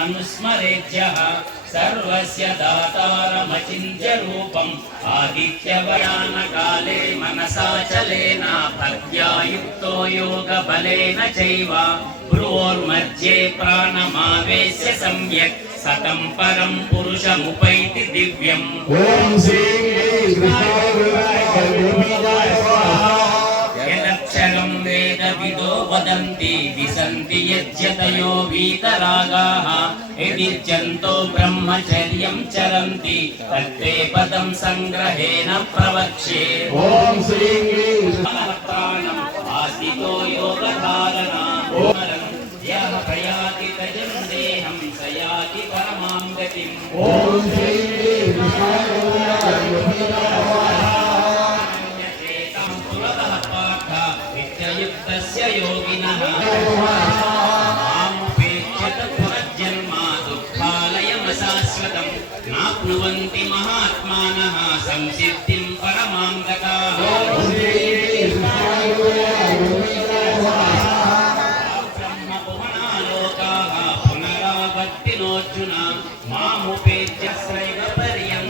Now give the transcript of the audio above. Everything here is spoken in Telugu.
మనుస్మరేభ్య సర్వస్య దాతారమచింత్య రూపం ఆదిత్యవయాన కాలే మనసాచలేన భక్త్యాయుక్తో యోగ బలేన చైవ భ్రువోర్మధ్యే ప్రాణమావేశ్య సమ్యక్ సతం పరం పురుషముపైతి దివ్యం శ్రీ वेदविदो वदन्ति दिशन्ति यज्यतयो वीतरागाः यदिच्छन्तो ब्रह्मचर्यं चरन्ति तत्ते पदं सङ्ग्रहेण प्रवक्षे ॐ श्रीं ग्रीं आस्तितो योगधारणा यः प्रयाति तजन्देहं स याति परमां गतिम् ॐ श्रीं తస్య యోగిన మాముపేక్షత పునర్జన్మ దుఃఖాలయం శాశ్వతం నాప్నువంతి మహాత్మాన సంసిద్ధిం పరమాంగతా పునరావర్తినోర్జున మాముపేక్ష పర్యం